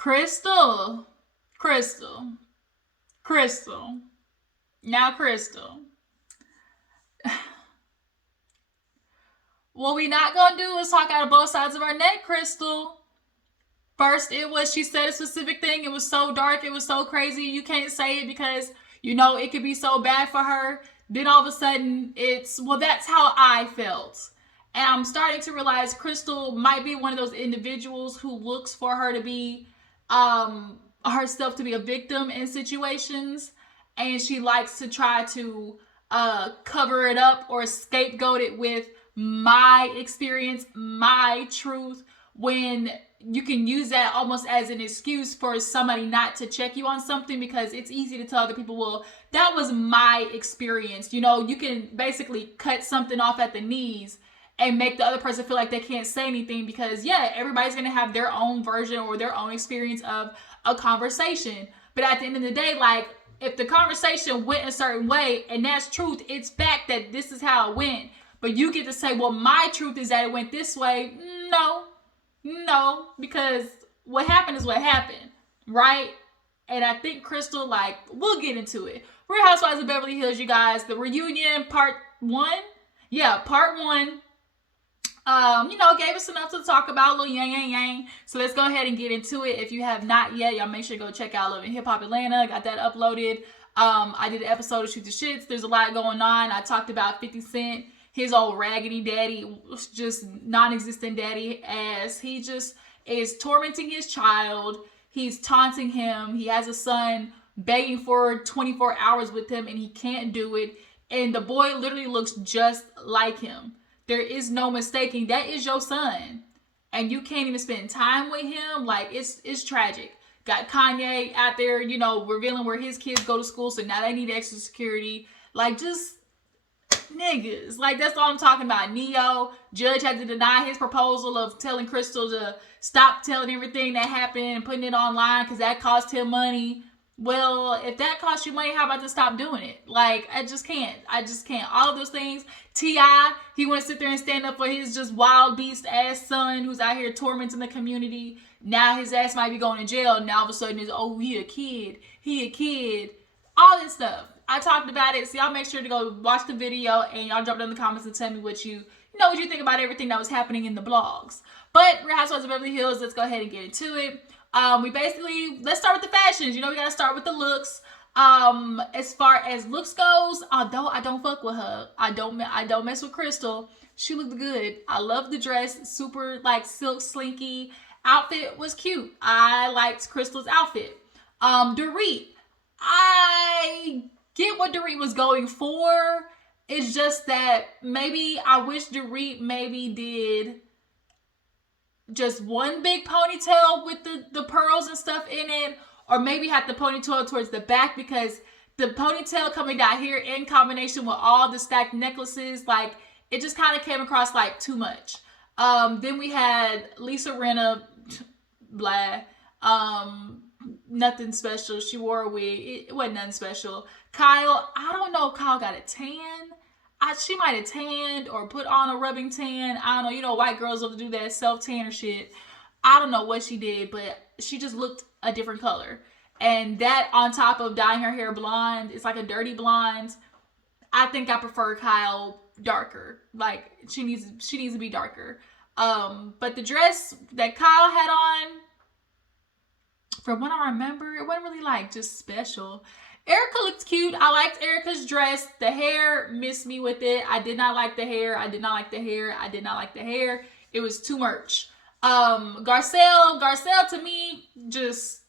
Crystal, Crystal, Crystal. Now, Crystal. What we not gonna do is talk out of both sides of our neck, Crystal. First, it was she said a specific thing. It was so dark. It was so crazy. You can't say it because you know it could be so bad for her. Then all of a sudden, it's well. That's how I felt, and I'm starting to realize Crystal might be one of those individuals who looks for her to be, herself to be a victim in situations, and she likes to try to cover it up or scapegoat it with my experience, my truth, when you can use that almost as an excuse for somebody not to check you on something, because it's easy to tell other people, well, that was my experience. You know, you can basically cut something off at the knees and make the other person feel like they can't say anything because, yeah, everybody's going to have their own version or their own experience of a conversation. But at the end of the day, like, if the conversation went a certain way and that's truth, it's fact that this is how it went. But you get to say, well, my truth is that it went this way. No, because what happened is what happened, right? And I think Crystal, like, we'll get into it. Real Housewives of Beverly Hills, you guys. The reunion, part 1. Yeah, part 1. Gave us enough to talk about, a little yang. So let's go ahead and get into it. If you have not yet, y'all make sure to go check out Love and Hip Hop Atlanta. Got that uploaded. I did an episode of Shoot the Shits. There's a lot going on. I talked about 50 Cent, his old raggedy daddy, just non-existent daddy ass. He just is tormenting his child. He's taunting him. He has a son begging for 24 hours with him and he can't do it. And the boy literally looks just like him. There is no mistaking. That is your son. And you can't even spend time with him. Like, it's tragic. Got Kanye out there, revealing where his kids go to school. So now they need extra security. Like, just niggas. Like, that's all I'm talking about. Neo, Judge had to deny his proposal of telling Crystal to stop telling everything that happened and putting it online because that cost him money. Well, if that costs you money, how about to stop doing it? Like, I just can't. All of those things. T.I., he want to sit there and stand up for his just wild beast ass son who's out here tormenting the community. Now his ass might be going to jail. Now all of a sudden it's, oh, he a kid. All this stuff. I talked about it. So y'all make sure to go watch the video and y'all drop it in the comments and tell me what you think about everything that was happening in the blogs. But Real Housewives of Beverly Hills, let's go ahead and get into it. Let's start with the fashions. We got to start with the looks. As far as looks goes, although I don't fuck with her, I don't mess with Crystal. She looked good. I love the dress. Super, like, silk slinky. Outfit was cute. I liked Crystal's outfit. Dorit. I get what Dorit was going for. It's just that maybe I wish Dorit maybe did just one big ponytail with the pearls and stuff in it, or maybe had the ponytail towards the back, because the ponytail coming down here in combination with all the stacked necklaces, like, it just kind of came across like too much. Then we had Lisa Rinna, blah, nothing special. She wore a wig. It wasn't nothing special. Kyle, I don't know if Kyle got a tan. She might have tanned or put on a rubbing tan. I don't know. White girls love to do that self-tanner shit. I don't know what she did, but she just looked a different color. And that on top of dyeing her hair blonde, it's like a dirty blonde. I think I prefer Kyle darker. Like, she needs to be darker. But the dress that Kyle had on, from what I remember, it wasn't really like just special. Erica looked cute. I liked Erica's dress. The hair missed me with it. I did not like the hair. It was too much. Garcelle to me, just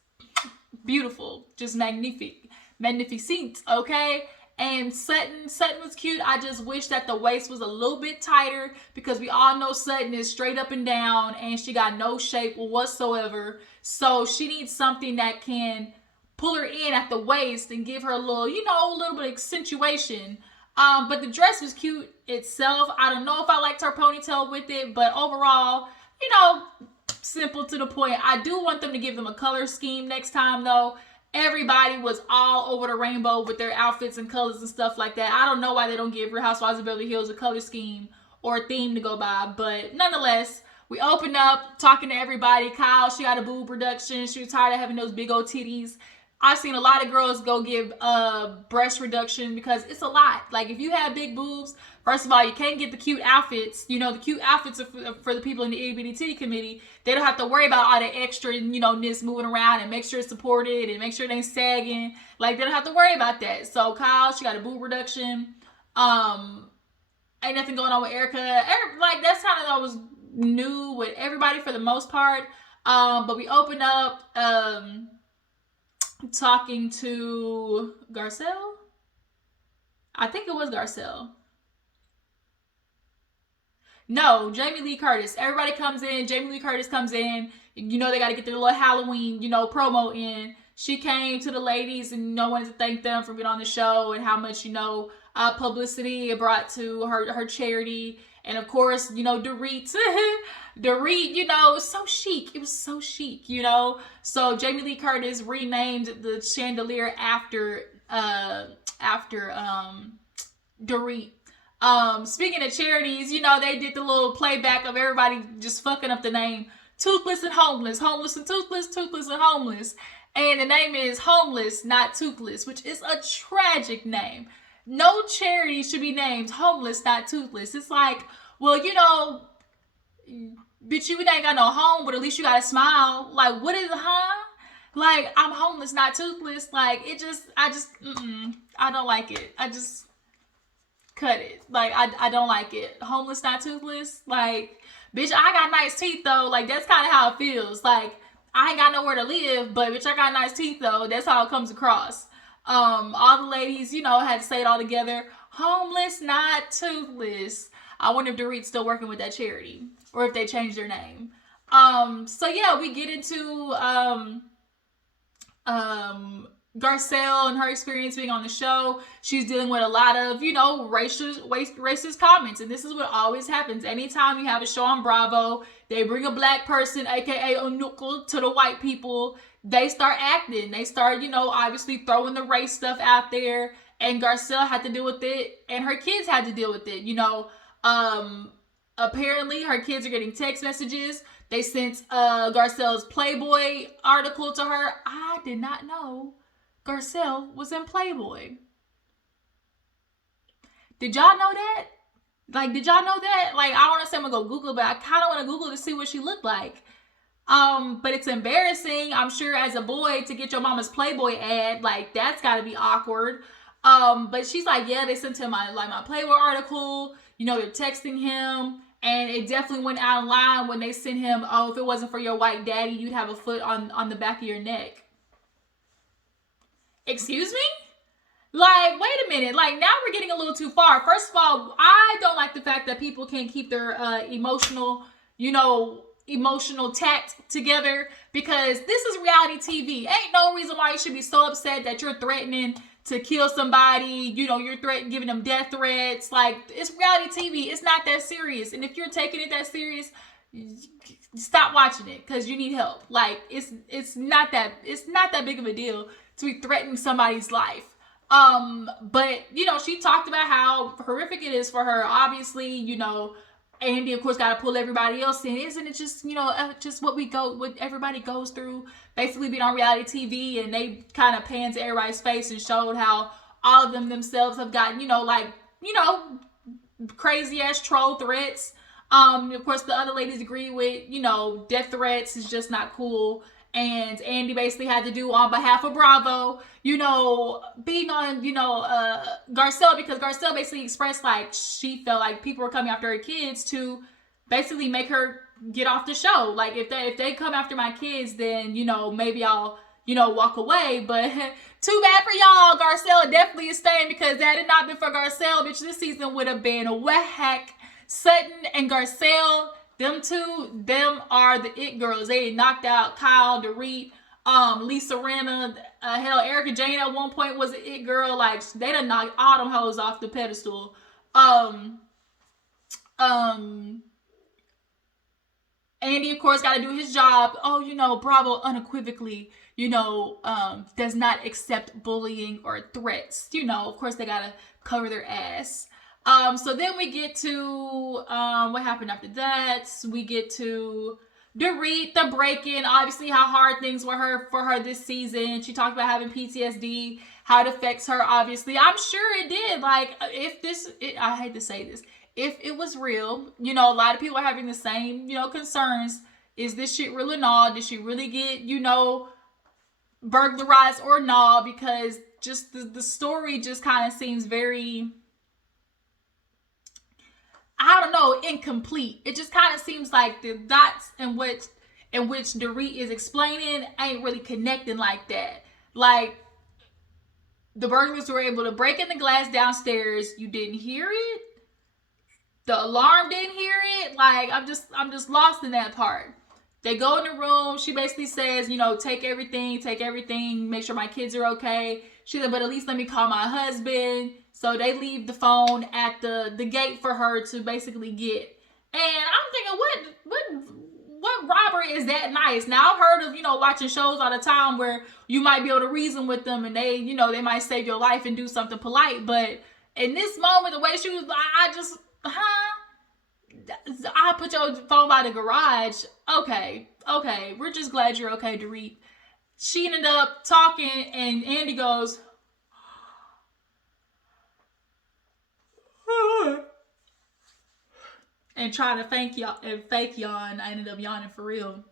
beautiful. Just magnificent, okay? And Sutton was cute. I just wish that the waist was a little bit tighter, because we all know Sutton is straight up and down and she got no shape whatsoever. So she needs something that can pull her in at the waist and give her a little bit of accentuation. But the dress was cute itself. I don't know if I liked her ponytail with it, but overall, simple to the point. I do want them to give them a color scheme next time, though. Everybody was all over the rainbow with their outfits and colors and stuff like that. I don't know why they don't give Real Housewives of Beverly Hills a color scheme or a theme to go by, but nonetheless, We opened up talking to everybody. Kyle, she got a boob reduction. She was tired of having those big old titties. I've seen a lot of girls go give breast reduction because it's a lot. Like, if you have big boobs, first of all, you can't get the cute outfits. You know, the cute outfits are for the people in the itty bitty titty committee. They don't have to worry about all the extra, ness moving around and make sure it's supported and make sure it ain't sagging. Like, they don't have to worry about that. So Kyle, she got a boob reduction. Ain't nothing going on with Erica. Like, that's kind of that was new with everybody for the most part. But we opened up talking to Garcelle. I think it was Garcelle. No, Jamie Lee Curtis. Everybody comes in. Jamie Lee Curtis comes in. They got to get their little Halloween, promo in. She came to the ladies and wanted to thank them for being on the show and how much, publicity it brought to her charity. And of course, Dorit, Dorit, so chic. It was so chic, So Jamie Lee Curtis renamed the chandelier after Dorit. Speaking of charities, they did the little playback of everybody just fucking up the name. Toothless and homeless, homeless and toothless, toothless and homeless. And the name is Homeless, Not Toothless, which is a tragic name. No charity should be named Homeless, Not Toothless. It's like, well, bitch, you ain't got no home, but at least you got a smile. Like, what is it, huh? Like, I'm homeless, not toothless. Like, I don't like it. I just cut it. Like, I don't like it. Homeless, not toothless. Like, bitch, I got nice teeth, though. Like, that's kind of how it feels. Like, I ain't got nowhere to live, but bitch, I got nice teeth, though. That's how it comes across. All the ladies, had to say it all together. Homeless, not toothless. I wonder if Dorit's still working with that charity or if they changed their name. So yeah, we get into Garcelle and her experience being on the show. She's dealing with a lot of, racist comments. And this is what always happens. Anytime you have a show on Bravo, they bring a black person, aka a knuckle, to the white people. They start acting. They start, obviously throwing the race stuff out there. And Garcelle had to deal with it. And her kids had to deal with it. Apparently her kids are getting text messages. They sent Garcelle's Playboy article to her. I did not know Garcelle was in Playboy. Did y'all know that? Like, did y'all know that? Like, I want to say I'm going to go Google, but I kind of want to Google to see what she looked like. But it's embarrassing, I'm sure, as a boy to get your mama's Playboy ad. Like, that's got to be awkward. But she's like, yeah, they sent him my Playboy article. They're texting him. And it definitely went out of line when they sent him, if it wasn't for your white daddy, you'd have a foot on the back of your neck. Excuse me? Like, wait a minute. Like, now we're getting a little too far. First of all, I don't like the fact that people can't keep their emotional tact together, because this is reality TV. Ain't no reason why you should be so upset that you're threatening to kill somebody. You're giving them death threats. Like, it's reality TV. It's not that serious. And if you're taking it that serious, stop watching it, because you need help. Like, it's not that big of a deal to be threatening somebody's life. But she talked about how horrific it is for her. Obviously, Andy, of course, got to pull everybody else in. Isn't it just, just what everybody goes through, basically being on reality TV, and they kind of panned to everybody's face and showed how all of them themselves have gotten, crazy ass troll threats. Of course, the other ladies agree with, death threats is just not cool. And Andy basically had to do on behalf of Bravo, being on, Garcelle, because Garcelle basically expressed like she felt like people were coming after her kids to basically make her get off the show. Like, if they come after my kids, then, maybe I'll, walk away. But too bad for y'all. Garcelle definitely is staying, because had it not been for Garcelle, bitch, this season would have been whack. Sutton and Garcelle, them are the it girls. They knocked out Kyle, Dorit, Lisa Rinna, hell, Erica Jane at one point was an it girl. Like, they done knocked all them hoes off the pedestal. Andy, of course, got to do his job. Bravo unequivocally, does not accept bullying or threats. Of course, they got to cover their ass. So then we get to what happened after that. We get to Dorit, the break-in. Obviously, how hard things were for her this season. She talked about having PTSD, how it affects her. Obviously, I'm sure it did. Like, if I hate to say this, if it was real, a lot of people are having the same, concerns. Is this shit real or not? Did she really get, burglarized or not? Because just the story just kind of seems very, I don't know, incomplete. It just kind of seems like the dots in which Dorit is explaining ain't really connecting like that. Like, the burglars were able to break in the glass downstairs. You didn't hear it. The alarm didn't hear it. Like, I'm just lost in that part. They go in the room. She basically says, take everything, make sure my kids are okay. She said, but at least let me call my husband. So they leave the phone at the gate for her to basically get. And I'm thinking, what robbery is that nice? Now, I've heard of, watching shows all the time where you might be able to reason with them and they, they might save your life and do something polite. But in this moment, the way she was, I put your phone by the garage. Okay. We're just glad you're okay, Dorit. She ended up talking and Andy goes, and trying to fake yawn. I ended up yawning for real.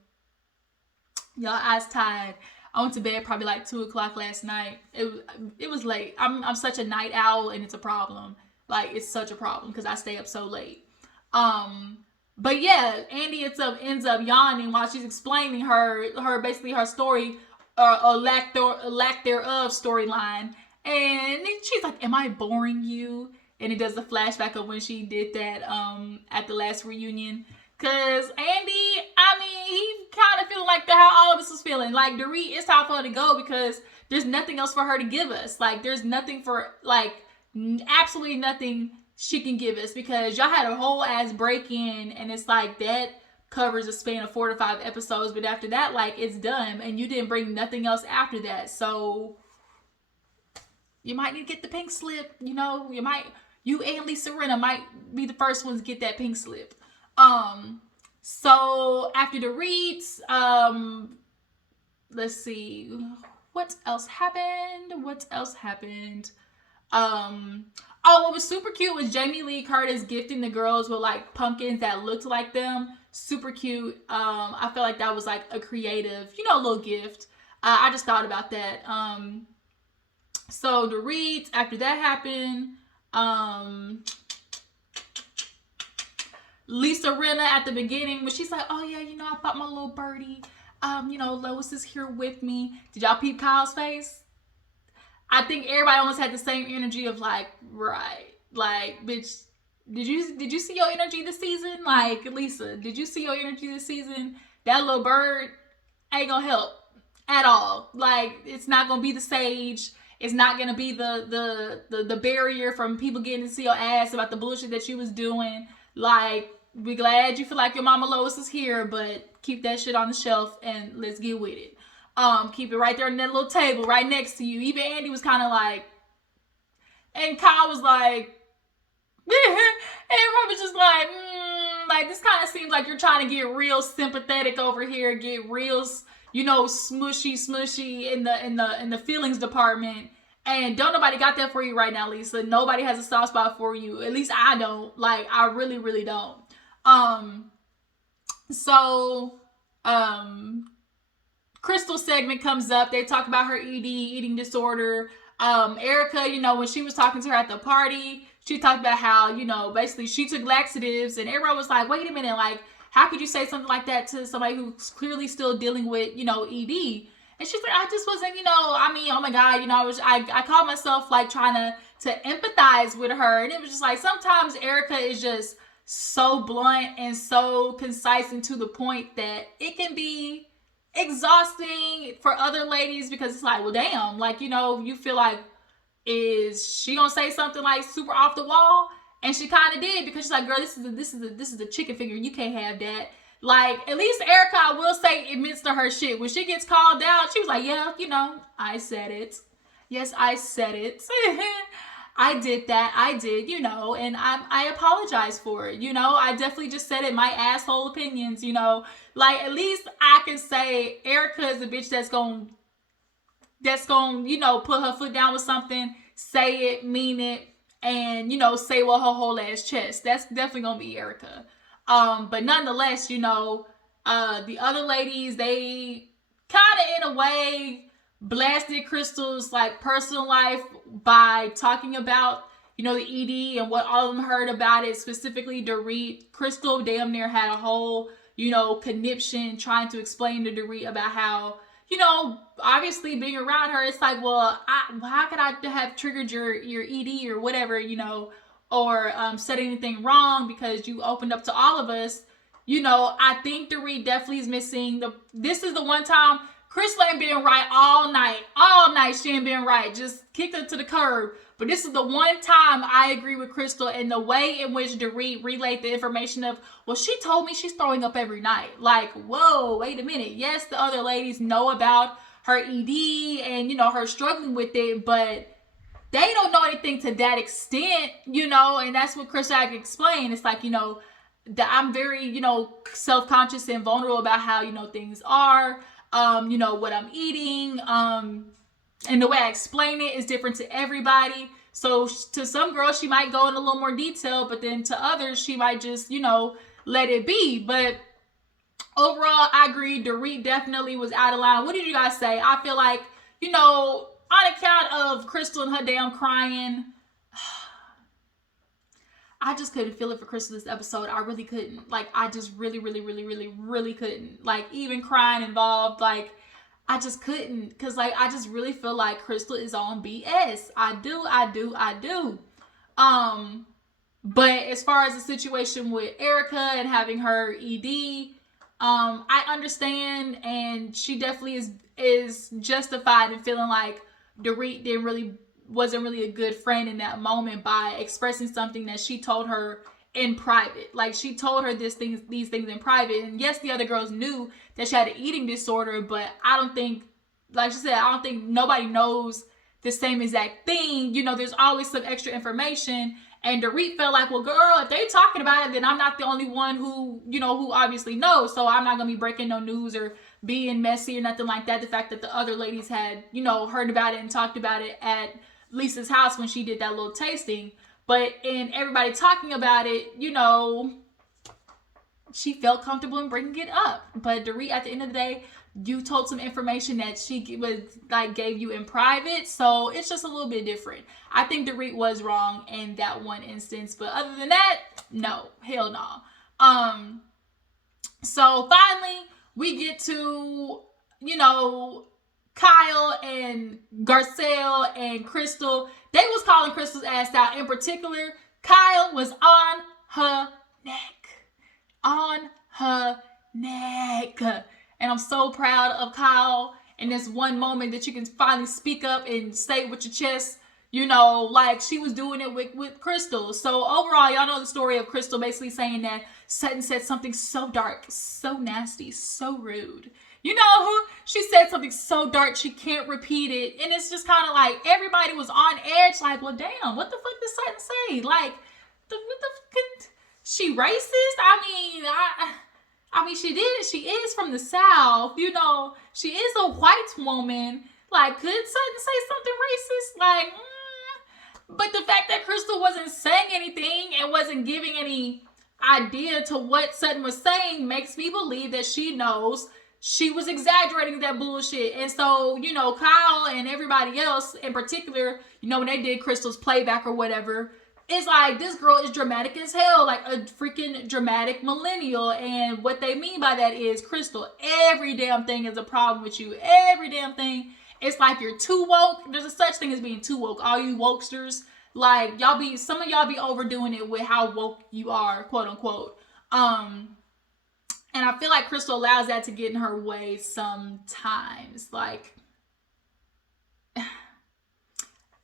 Y'all, eyes tired. I went to bed probably like 2:00 last night. It was late. I'm such a night owl and it's a problem. Like, it's such a problem because I stay up so late. But yeah, Andy ends up yawning while she's explaining her basically her story or lack thereof storyline. And she's like, "Am I boring you?" And it does the flashback of when she did that at the last reunion. Cause Andy, he kind of feeling like how all of us was feeling. Like, Dorit, it's time for her to go because there's nothing else for her to give us. Like, there's nothing absolutely nothing she can give us because y'all had a whole ass break-in and it's like that covers a span of 4 to 5 episodes, but after that, like, it's done and you didn't bring nothing else after that. So you might need to get the pink slip. You and Lisa Rinna might be the first ones to get that pink slip. So after the reads, let's see, what else happened? What was super cute was Jamie Lee Curtis gifting the girls with like pumpkins that looked like them. Super cute. I feel like that was like a creative, little gift. I just thought about that. So the reads after that happened. Lisa Rinna at the beginning when she's like, "Oh yeah, I bought my little birdie. Lois is here with me." Did y'all peep Kyle's face? I think everybody almost had the same energy of like, right, like, bitch, did you see your energy this season? Like, Lisa, did you see your energy this season? That little bird ain't gonna help at all. Like, it's not gonna be the sage. It's not gonna be the barrier from people getting to see your ass about the bullshit that you was doing. Like, we glad you feel like your mama Lois is here, but keep that shit on the shelf and let's get with it. Keep it right there on that little table right next to you. Even Andy was kind of like, and Kyle was like, and everyone was just like, this kind of seems like you're trying to get real sympathetic over here, get real, smushy in the feelings department. And don't nobody got that for you right now, Lisa. Nobody has a soft spot for you. At least I don't. Like, I really, really don't. Crystal segment comes up. They talk about her eating disorder. Erica, when she was talking to her at the party, she talked about how, basically she took laxatives and everyone was like, wait a minute, like, how could you say something like that to somebody who's clearly still dealing with, ED? And she's like, I just wasn't, oh my God, I called myself like trying to empathize with her. And it was just like, sometimes Erica is just so blunt and so concise and to the point that it can be exhausting for other ladies because it's like, well, damn, like, you feel like, is she gonna say something like super off the wall? And she kind of did because she's like, girl, this is the chicken finger. You can't have that. Like, at least Erica, I will say, admits to her shit. When she gets called out, she was like, yeah, I said it. Yes, I said it. I did that. I did, and I apologize for it. I definitely just said it, my asshole opinions, like at least I can say Erica is a bitch that's going put her foot down with something, say it, mean it, and say what her whole ass chest. That's definitely gonna be Erica. But nonetheless, the other ladies, they kind of in a way blasted Crystal's like personal life by talking about the ED and what all of them heard about it, specifically Dorit. Crystal damn near had a whole conniption trying to explain to Dorit about how obviously being around her, it's like, well, how could I have triggered your ED or whatever, or said anything wrong because you opened up to all of us. I think Dorit definitely is missing this is the one time Crystal ain't been right all night. All night she ain't been right. Just kicked her to the curb. But this is the one time I agree with Crystal and the way in which Dorit relayed the information of, well, she told me she's throwing up every night. Like, whoa, wait a minute. Yes, the other ladies know about her ED and, her struggling with it, but they don't know anything to that extent, and that's what Crystal had explained. It's like, that I'm very, self-conscious and vulnerable about how, things are. What I'm eating, and the way I explain it is different to everybody. So to some girls, she might go in a little more detail, but then to others, she might just, let it be. But overall, I agree. Dorit definitely was out of line. What did you guys say? I feel like, on account of Crystal and her damn crying, I just couldn't feel it for Crystal this episode. I really couldn't. Like, I just really, really, really, really, really couldn't. Like, even crying involved, like, I just couldn't. Because, like, I just really feel like Crystal is on BS. I do. But as far as the situation with Erica and having her ED, I understand. And she definitely is justified in feeling like Dorit wasn't really a good friend in that moment by expressing something that she told her in private. Like, she told her these things in private. And yes, the other girls knew that she had an eating disorder, but I don't think, like she said, I don't think nobody knows the same exact thing. There's always some extra information. And Dorit felt like, well, girl, if they talking about it, then I'm not the only one who obviously knows. So I'm not going to be breaking no news or being messy or nothing like that. The fact that the other ladies had, heard about it and talked about it at Lisa's house when she did that little tasting. But in everybody talking about it, she felt comfortable in bringing it up. But Dorit, at the end of the day, you told some information that she was like gave you in private, so it's just a little bit different. I think Dorit was wrong in that one instance, but other than that, no, hell no. So finally we get to Kyle and Garcelle and Crystal. They was calling Crystal's ass out. In particular, Kyle was on her neck. And I'm so proud of Kyle in this one moment that you can finally speak up and say it with your chest, like she was doing it with Crystal. So overall, y'all know the story of Crystal basically saying that Sutton said something so dark, so nasty, so rude. She said something so dark she can't repeat it. And it's just kind of like everybody was on edge, like, well, damn, what the fuck did Sutton say? Like, she racist? I mean, she did. She is from the South, she is a white woman. Like, could Sutton say something racist? Like, But the fact that Crystal wasn't saying anything and wasn't giving any idea to what Sutton was saying makes me believe that she knows she was exaggerating that bullshit. And so, Kyle and everybody else in particular, when they did Crystal's playback or whatever, it's like, this girl is dramatic as hell, like a freaking dramatic millennial. And what they mean by that is, Crystal, every damn thing is a problem with you. Every damn thing. It's like you're too woke. There's a such thing as being too woke. All you wokesters, like, some of y'all be overdoing it with how woke you are, quote unquote. And I feel like Crystal allows that to get in her way sometimes. Like,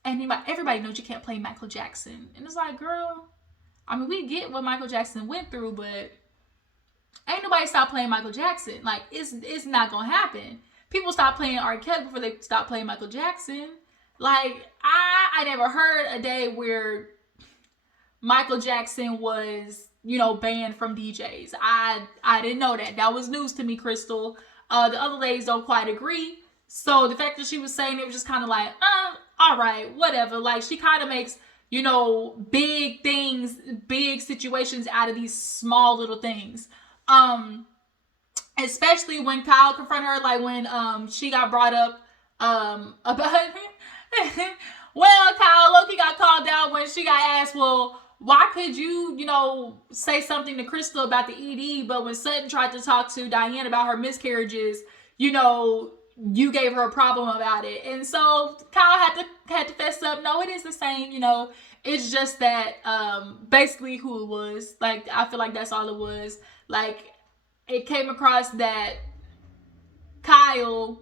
and everybody knows you can't play Michael Jackson. And it's like, girl, we get what Michael Jackson went through, but ain't nobody stop playing Michael Jackson. Like, it's not gonna happen. People stop playing R. Kelly before they stop playing Michael Jackson. Like, I never heard a day where Michael Jackson was, banned from DJs. I didn't know that. That was news to me, Crystal. The other ladies don't quite agree. So the fact that she was saying it was just kind of like, all right, whatever. Like, she kind of makes, big things, big situations out of these small little things. Especially when Kyle confronted her, like when she got brought up about well, Kyle Loki got called out when she got asked, well, why could you, say something to Crystal about the ED, but when Sutton tried to talk to Diane about her miscarriages, you gave her a problem about it. And so Kyle had to fess up. No, it is the same, it's just that basically who it was. Like, I feel like that's all it was. Like, it came across that Kyle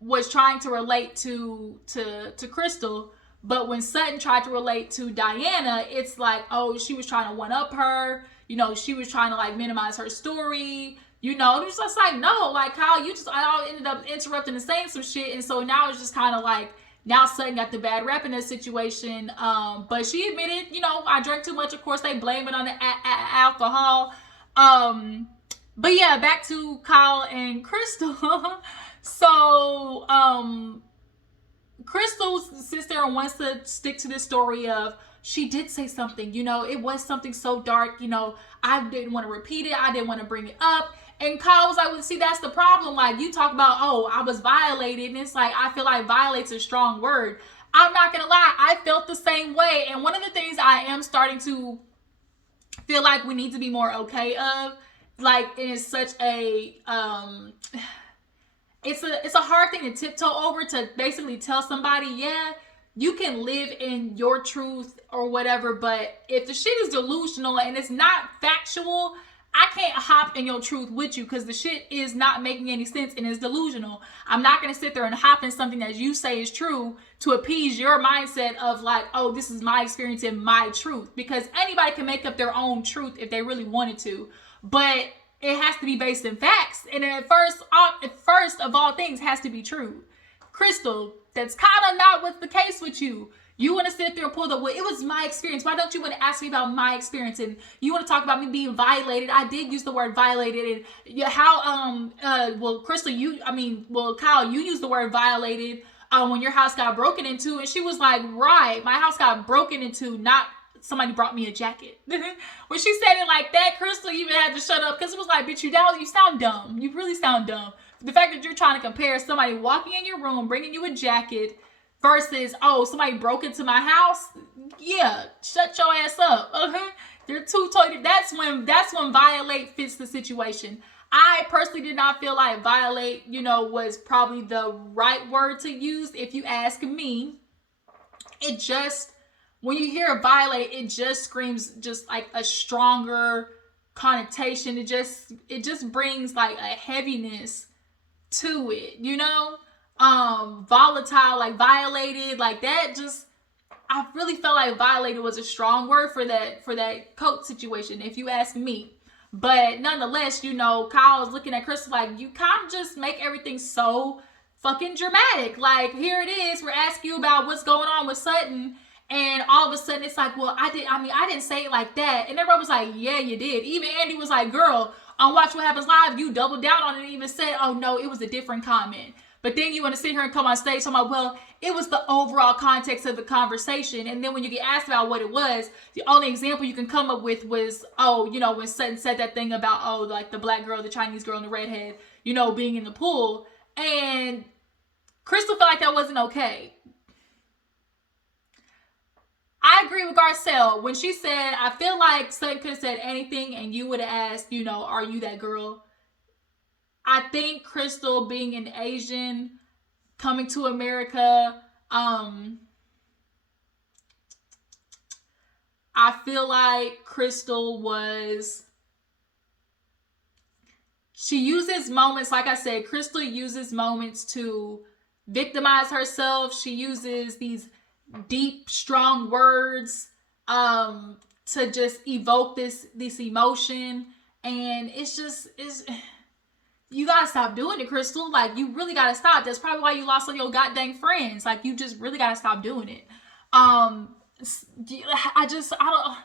was trying to relate to Crystal, but when Sutton tried to relate to Diana, it's like, oh, she was trying to one up her. She was trying to like minimize her story. It was just like, no, like Kyle, I ended up interrupting and saying some shit, and so now it's just kind of like now Sutton got the bad rep in this situation. But she admitted, I drank too much. Of course, they blame it on the alcohol. But yeah, back to Kyle and Crystal. So, Crystal sits there and wants to stick to this story of she did say something, it was something so dark, I didn't want to repeat it. I didn't want to bring it up. And Kyle was like, well, see, that's the problem. Like, you talk about, oh, I was violated. And it's like, I feel like violate's a strong word. I'm not going to lie. I felt the same way. And one of the things I am starting to feel like we need to be more okay of, like, it is such a, it's a hard thing to tiptoe over, to basically tell somebody, yeah, you can live in your truth or whatever, but if the shit is delusional and it's not factual, I can't hop in your truth with you because the shit is not making any sense and it's delusional. I'm not going to sit there and hop in something that you say is true to appease your mindset of like, oh, this is my experience and my truth, because anybody can make up their own truth if they really wanted to, but it has to be based in facts. And at first of all things, has to be true. Crystal, that's kind of not what's the case with you. You want to sit there and pull the, well, it was my experience. Why don't you want to ask me about my experience? And you want to talk about me being violated. I did use the word violated. And how, Crystal, Kyle, you used the word violated when your house got broken into. And she was like, right, my house got broken into, not somebody brought me a jacket. When she said it like that, Crystal even had to shut up because it was like, bitch, you sound dumb. You really sound dumb. The fact that you're trying to compare somebody walking in your room, bringing you a jacket versus, oh, somebody broke into my house. Yeah, shut your ass up. They're two totally, that's when violate fits the situation. I personally did not feel like violate, was probably the right word to use. If you ask me, it just, when you hear violate, it just screams just like a stronger connotation. It just brings like a heaviness to it, volatile, like violated, like that. Just, I really felt like violated was a strong word for that coat situation, if you ask me. But nonetheless, Kyle was looking at Crystal like, you kind of just make everything so fucking dramatic. Like, here it is, we're asking you about what's going on with Sutton, and all of a sudden it's like, well, I didn't say it like that. And everyone was like, yeah, you did. Even Andy was like, girl, on Watch What Happens Live, you doubled down on it and even said, oh no, it was a different comment. But then you want to sit here and come on stage talking about, well, it was the overall context of the conversation. And then when you get asked about what it was, the only example you can come up with was, oh, when Sutton said that thing about, oh, like the black girl, the Chinese girl, and the redhead, being in the pool. And Crystal felt like that wasn't okay. I agree with Garcelle when she said, I feel like Sutton could have said anything and you would have asked, are you that girl? I think Crystal, being an Asian, coming to America, I feel like Crystal she uses moments, like I said, Crystal uses moments to victimize herself. She uses these deep, strong words to just evoke this emotion, and it's you gotta stop doing it, Crystal. Like, you really gotta stop. That's probably why you lost all your goddamn friends. Like, you just really gotta stop doing it. I don't.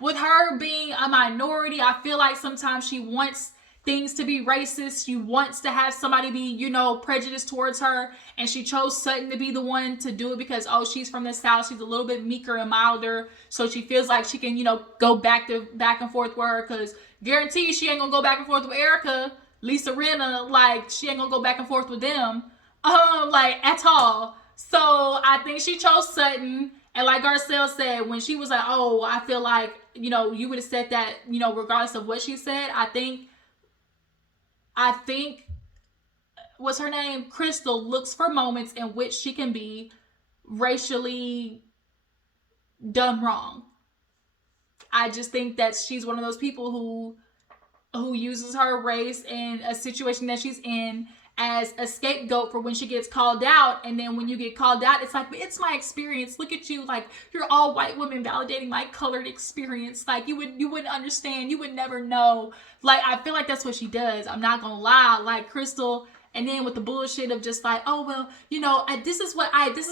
With her being a minority, I feel like sometimes she wants things to be racist. She wants to have somebody be, you know, prejudiced towards her. And she chose Sutton to be the one to do it because, oh, she's from the South. She's a little bit meeker and milder. So she feels like she can, you know, go back and forth with her. Because guarantee she ain't going to go back and forth with Erica, Lisa Rinna. Like, she ain't going to go back and forth with them. Like, at all. So I think she chose Sutton. And like Garcelle said, when she was like, oh, I feel like, you know, you would have said that, you know, regardless of what she said. I think what's her name? Crystal looks for moments in which she can be racially done wrong. I just think that she's one of those people who uses her race in a situation that she's in as a scapegoat for when she gets called out. And then when you get called out, it's like, it's my experience. Look at you. Like, you're all white women validating my colored experience. Like, you wouldn't understand. You would never know. Like, I feel like that's what she does. I'm not gonna lie. Like, Crystal, and then with the bullshit of just like, oh, well, you know, this is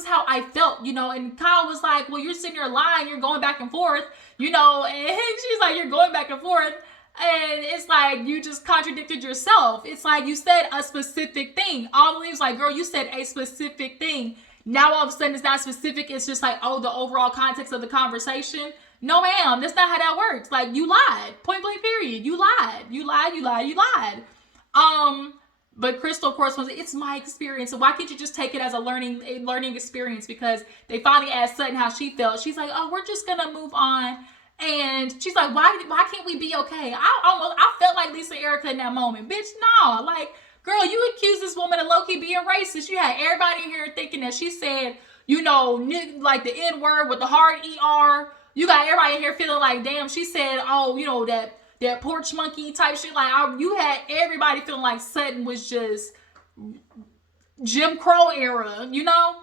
how I felt, you know. And Kyle was like, well, you're sitting there lying. You're going back and forth, you know. And she's like, you're going back and forth. And it's like, you just contradicted yourself. It's like, you said a specific thing. All the leaves like, girl, you said a specific thing. Now all of a sudden it's not specific. It's just like, oh, the overall context of the conversation. No, ma'am, that's not how that works. Like, you lied. Point blank period. You lied. You lied. You lied. You lied. But Crystal, of course, was like, it's my experience. So why can't you just take it as a learning experience? Because they finally asked Sutton how she felt. She's like, oh, we're just gonna move on. And she's like, why can't we be okay? I felt like Lisa Erica in that moment. Bitch, no. Like, girl, you accused this woman of low-key being racist. You had everybody in here thinking that she said, you know, like the N-word with the hard ER. You got everybody in here feeling like, damn, she said, oh, you know, that porch monkey type shit. Like, you had everybody feeling like Sutton was just Jim Crow era, you know?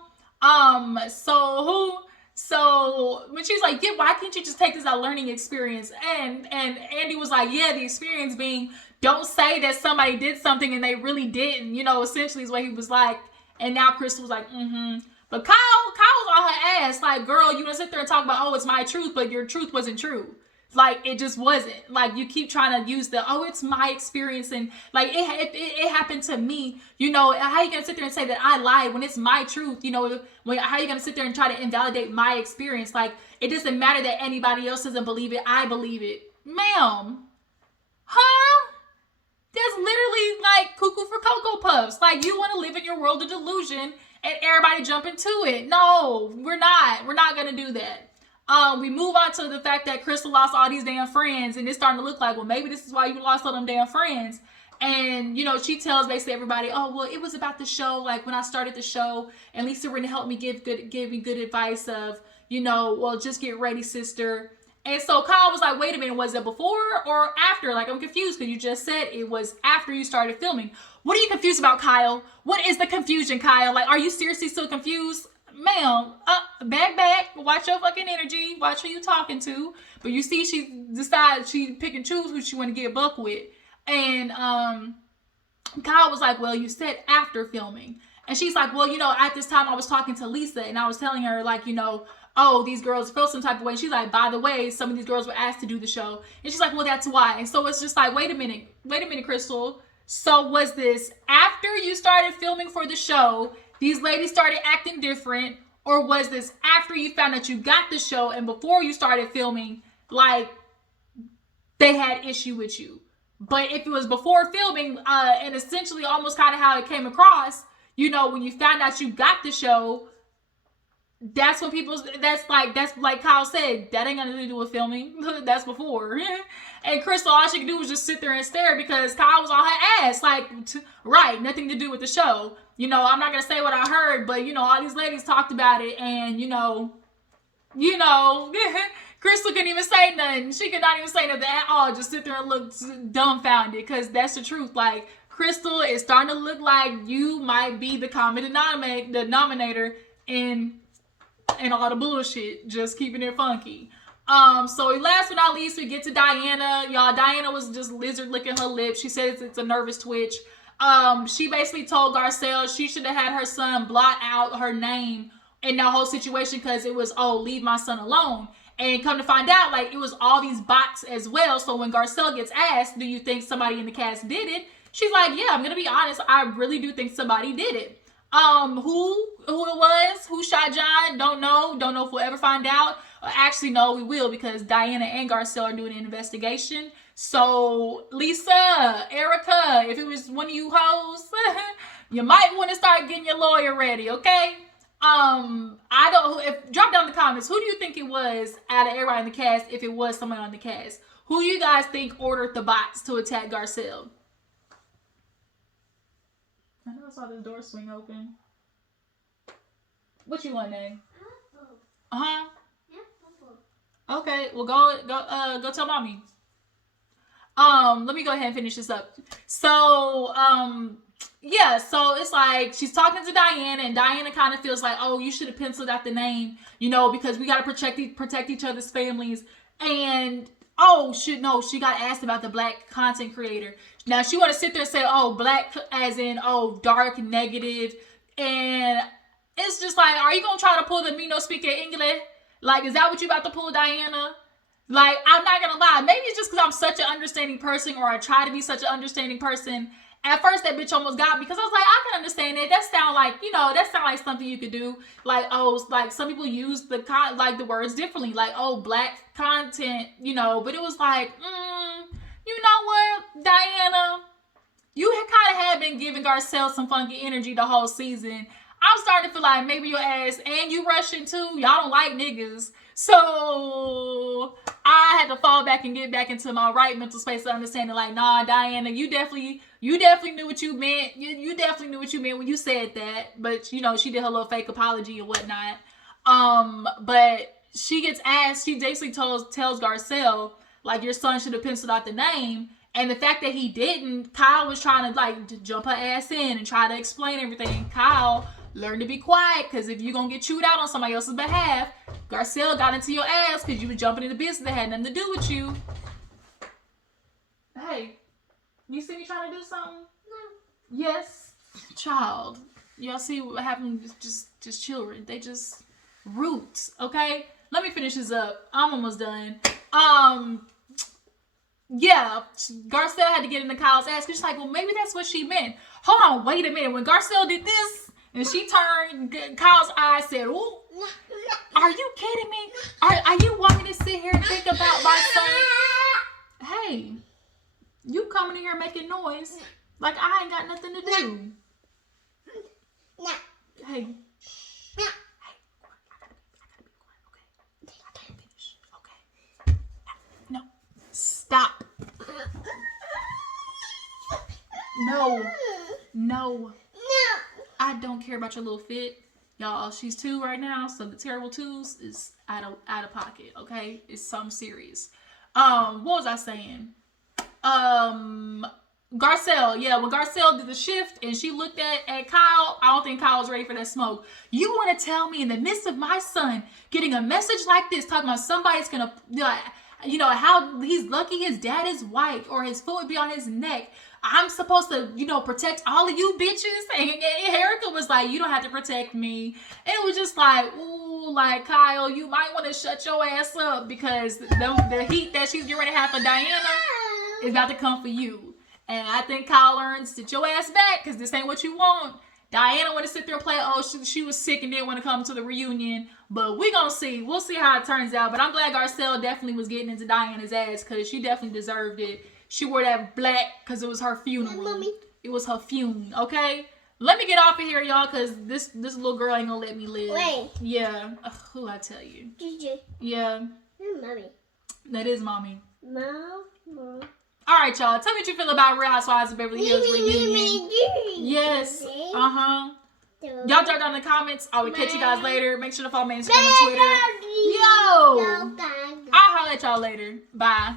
So when she's like, yeah, why can't you just take this as a learning experience? And Andy was like, yeah, the experience being, don't say that somebody did something and they really didn't, you know, essentially is what he was like. And now Crystal was like, But Kyle was on her ass, like, girl, you want to sit there and talk about, oh, it's my truth, but your truth wasn't true. Like, it just wasn't. Like, you keep trying to use oh, it's my experience, and like it happened to me. You know, how are you gonna sit there and say that I lied when it's my truth? You know, how are you gonna sit there and try to invalidate my experience? Like, it doesn't matter that anybody else doesn't believe it. I believe it, ma'am. Huh? That's literally like cuckoo for Cocoa Puffs. Like, you want to live in your world of delusion and everybody jump into it. No, we're not. We're not gonna do that. We move on to the fact that Crystal lost all these damn friends, and it's starting to look like, well, maybe this is why you lost all them damn friends. And, you know, she tells basically everybody, oh, well, it was about the show. Like, when I started the show, and Lisa Rinna helped me give me good advice of, you know, well, just get ready, sister. And so Kyle was like, wait a minute, was it before or after? Like, I'm confused because you just said it was after you started filming. What are you confused about, Kyle? What is the confusion, Kyle? Like, are you seriously still confused? Ma'am, back, watch your fucking energy, watch who you talking to. But you see, she decides she pick and choose who she want to get buck with. And Kyle was like, well, you said after filming. And she's like, well, you know, at this time I was talking to Lisa and I was telling her, like, you know, oh, these girls feel some type of way. And she's like, by the way, some of these girls were asked to do the show. And she's like, well, that's why. And so it's just like, wait a minute, Crystal. So was this after you started filming for the show, these ladies started acting different, or was this after you found that you got the show and before you started filming, like, they had issue with you? But if it was before filming, and essentially almost kind of how it came across, you know, when you found out you got the show, that's when that's like Kyle said, that ain't got nothing to do with filming. That's before. And Crystal, all she could do was just sit there and stare because Kyle was on her ass. Like, right, nothing to do with the show. You know, I'm not going to say what I heard, but, you know, all these ladies talked about it. And, you know, Crystal couldn't even say nothing. She could not even say nothing at all. Just sit there and look dumbfounded because that's the truth. Like, Crystal is starting to look like you might be the common denominator in all the bullshit, just keeping it funky. So last but not least, we get to Diana. Y'all, Diana was just lizard licking her lips. She says it's a nervous twitch. She basically told Garcelle she should have had her son blot out her name in that whole situation because it was, oh, leave my son alone. And come to find out, like, it was all these bots as well. So when Garcelle gets asked, do you think somebody in the cast did it? She's like, yeah, I'm gonna be honest, I really do think somebody did it. Who it was, who shot John, don't know if we'll ever find out. Actually, no, we will, because Diana and Garcelle are doing an investigation. So Lisa, Erica, if it was one of you hoes, you might want to start getting your lawyer ready, okay? I don't. Drop down in the comments. Who do you think it was out of everybody in the cast? If it was someone on the cast, who you guys think ordered the bots to attack Garcelle? I know I saw this door swing open. What you want, name? Uh-huh. Okay, well go tell mommy. Let me go ahead and finish this up. So, yeah, so it's like she's talking to Diana, and Diana kind of feels like, oh, you should have penciled out the name, you know, because we got to protect each other's families. And oh, she got asked about the black content creator. Now she want to sit there and say, oh, black as in, oh, dark, negative. And it's just like, are you going to try to pull the me no speak English? Like, is that what you about to pull, Diana? Like, I'm not going to lie. Maybe it's just because I'm such an understanding person, or I try to be such an understanding person. At first, that bitch almost got me because I was like, I can understand it. That sound like, you know, that sound like something you could do. Like, oh, like some people use the words differently. Like, oh, black content, you know. But it was like, you know what, Diana? You kind of been giving Garcelle some funky energy the whole season. I'm starting to feel like maybe your ass, and you Russian too. Y'all don't like niggas. So I had to fall back and get back into my right mental space of understanding, like, nah, Diana, you definitely knew what you meant. You definitely knew what you meant when you said that. But, you know, she did her little fake apology and whatnot. But she gets asked, she basically tells Garcelle, like, your son should have penciled out the name. And the fact that he didn't, Kyle was trying to, like, jump her ass in and try to explain everything. Kyle, learn to be quiet, because if you're going to get chewed out on somebody else's behalf, Garcelle got into your ass because you were jumping into business that had nothing to do with you. Hey, you see me trying to do something? No. Yes, child. Y'all see what happened? Just children. They just roots. Okay. Let me finish this up. I'm almost done. Yeah, Garcelle had to get into Kyle's ass because she's like, well, maybe that's what she meant. Hold on, wait a minute. When Garcelle did this and she turned, Kyle's eyes said, ooh, are you kidding me? Are you wanting to sit here and think about my son? Hey, you coming in here making noise like I ain't got nothing to do. Hey. Stop. No. I don't care about your little fit. Y'all, she's 2 right now, so the terrible 2s is out of pocket, okay? It's something serious. What was I saying? Garcelle, yeah, when Garcelle did the shift and she looked at Kyle, I don't think Kyle was ready for that smoke. You want to tell me in the midst of my son getting a message like this, talking about somebody's gonna, you know, how he's lucky his dad is white or his foot would be on his neck, I'm supposed to, you know, protect all of you bitches? And Erica was like, you don't have to protect me. And it was just like, ooh, like, Kyle, you might want to shut your ass up, because the heat that she's getting ready to have for Diana is about to come for you. And I think Kyle learns, sit your ass back, because this ain't what you want. Diana want to sit there and play, oh, she was sick and didn't want to come to the reunion. But we're going to see. We'll see how it turns out. But I'm glad Garcelle definitely was getting into Diana's ass, because she definitely deserved it. She wore that black because it was her funeral. It was her funeral, okay? Let me get off of here, y'all, because this little girl ain't going to let me live. Wait. Yeah. Who I tell you? Gigi. Yeah. Mommy. That is mommy. Mom. All right, y'all. Tell me what you feel about Real Housewives of Beverly Hills reunion. Yes. Y'all drop down in the comments. I will catch you guys later. Make sure to follow me on Instagram and Twitter. Yo. I'll holler at y'all later. Bye.